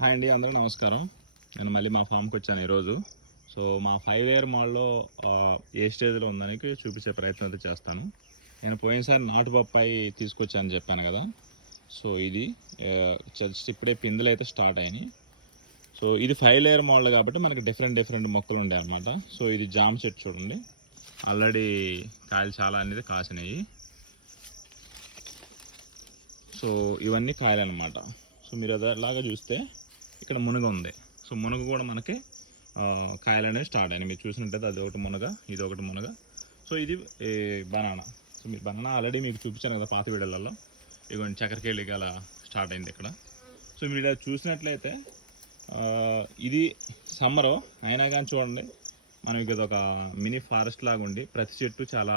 Hi అండి, అందరూ నమస్కారం. నేను మళ్ళీ మా ఫామ్కి వచ్చాను ఈరోజు. సో మా 5 ఇయర్ మాల్లో ఏ స్టేజ్లో ఉందని చూపించే ప్రయత్నం అయితే చేస్తాను. నేను పోయినసారి నాటు బొప్పాయి తీసుకొచ్చానని చెప్పాను కదా. సో ఇది జస్ట్ ఇప్పుడే పిందులు అయితే స్టార్ట్ అయినాయి. సో ఇది 5 లేయర్ మోడల్ కాబట్టి మనకి డిఫరెంట్ మొక్కలు ఉంటాయి అన్నమాట. సో ఇది జామ చెట్టు చూడండి, ఆల్రెడీ కాయలు చాలా అనేది కాసినాయి. సో ఇవన్నీ కాయలు అనమాట. సో మీరు అదేలాగా చూస్తే ఇక్కడ మునగ ఉంది. సో మునగ కూడా మనకి కాయలు అనేవి స్టార్ట్ అయినాయి. మీరు చూసినట్టయితే అది ఒకటి మునగ, ఇది ఒకటి మునగ. సో ఇది బనానా. సో మీరు బనానా ఆల్రెడీ మీకు చూపించాను కదా పాత వీడియోలలో. ఇదిగోండి చక్కెరకేళి అలా స్టార్ట్ అయింది ఇక్కడ. సో మీరు ఇలా చూసినట్లయితే ఇది సమ్మరు అయినా కానీ చూడండి, మనం ఇది ఒక మినీ ఫారెస్ట్ లాగా ఉండి ప్రతి చెట్టు చాలా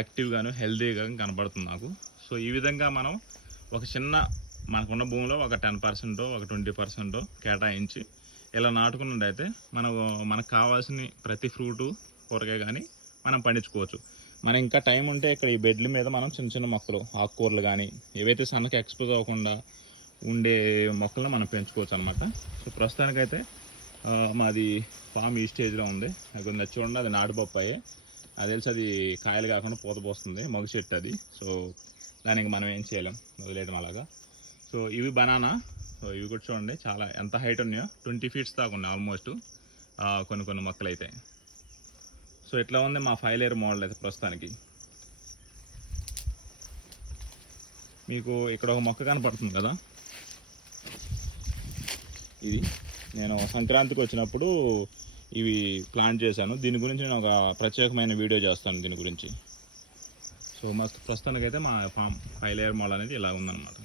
యాక్టివ్గాను హెల్తీగా కనబడుతుంది నాకు. సో ఈ విధంగా మనం ఒక చిన్న మనకున్న భూమిలో ఒక 10% ఒక 20% కేటాయించి ఇలా నాటుకున్నట్టయితే మనకు కావాల్సిన ప్రతి ఫ్రూటు కూరగాయ కానీ మనం పండించుకోవచ్చు. మనం ఇంకా టైం ఉంటే ఇక్కడ ఈ బెడ్ల మీద మనం చిన్న మొక్కలు ఆకుకూరలు కానీ ఏవైతే సన్నకి ఎక్స్పోజ్ అవ్వకుండా ఉండే మొక్కలను మనం పెంచుకోవచ్చు అనమాట. సో ప్రస్తుతానికైతే మాది ఫామ్ ఈ స్టేజ్లో ఉంది. అది చూడండి, అది నాటు బొప్పాయి. అది తెలిసి అది కాయలు కాకుండా పూత పోస్తుంది, మగ చెట్టు అది. సో దానికి మనం ఏం చేయలేం, వదిలేయడం అలాగా. సో ఇవి బనానా. సో ఇవి కూడా చూడండి చాలా ఎంత హైట్ ఉన్నాయో, 20 feet దాకా ఉన్నాయి ఆల్మోస్ట్ కొన్ని మొక్కలు అయితే. సో ఇట్లా ఉంది మా 5 లేయర్ మోడల్ అయితే ప్రస్తుతానికి. మీకు ఇక్కడ ఒక మొక్క కనపడుతుంది కదా, ఇది నేను సంక్రాంతికి వచ్చినప్పుడు ఇవి ప్లాంట్ చేశాను. దీని గురించి నేను ఒక ప్రత్యేకమైన వీడియో చేస్తాను దీని గురించి. సో ప్రస్తుతానికైతే మా ఫామ్ 5 లేయర్ మోడల్ అనేది ఇలా ఉందన్నమాట.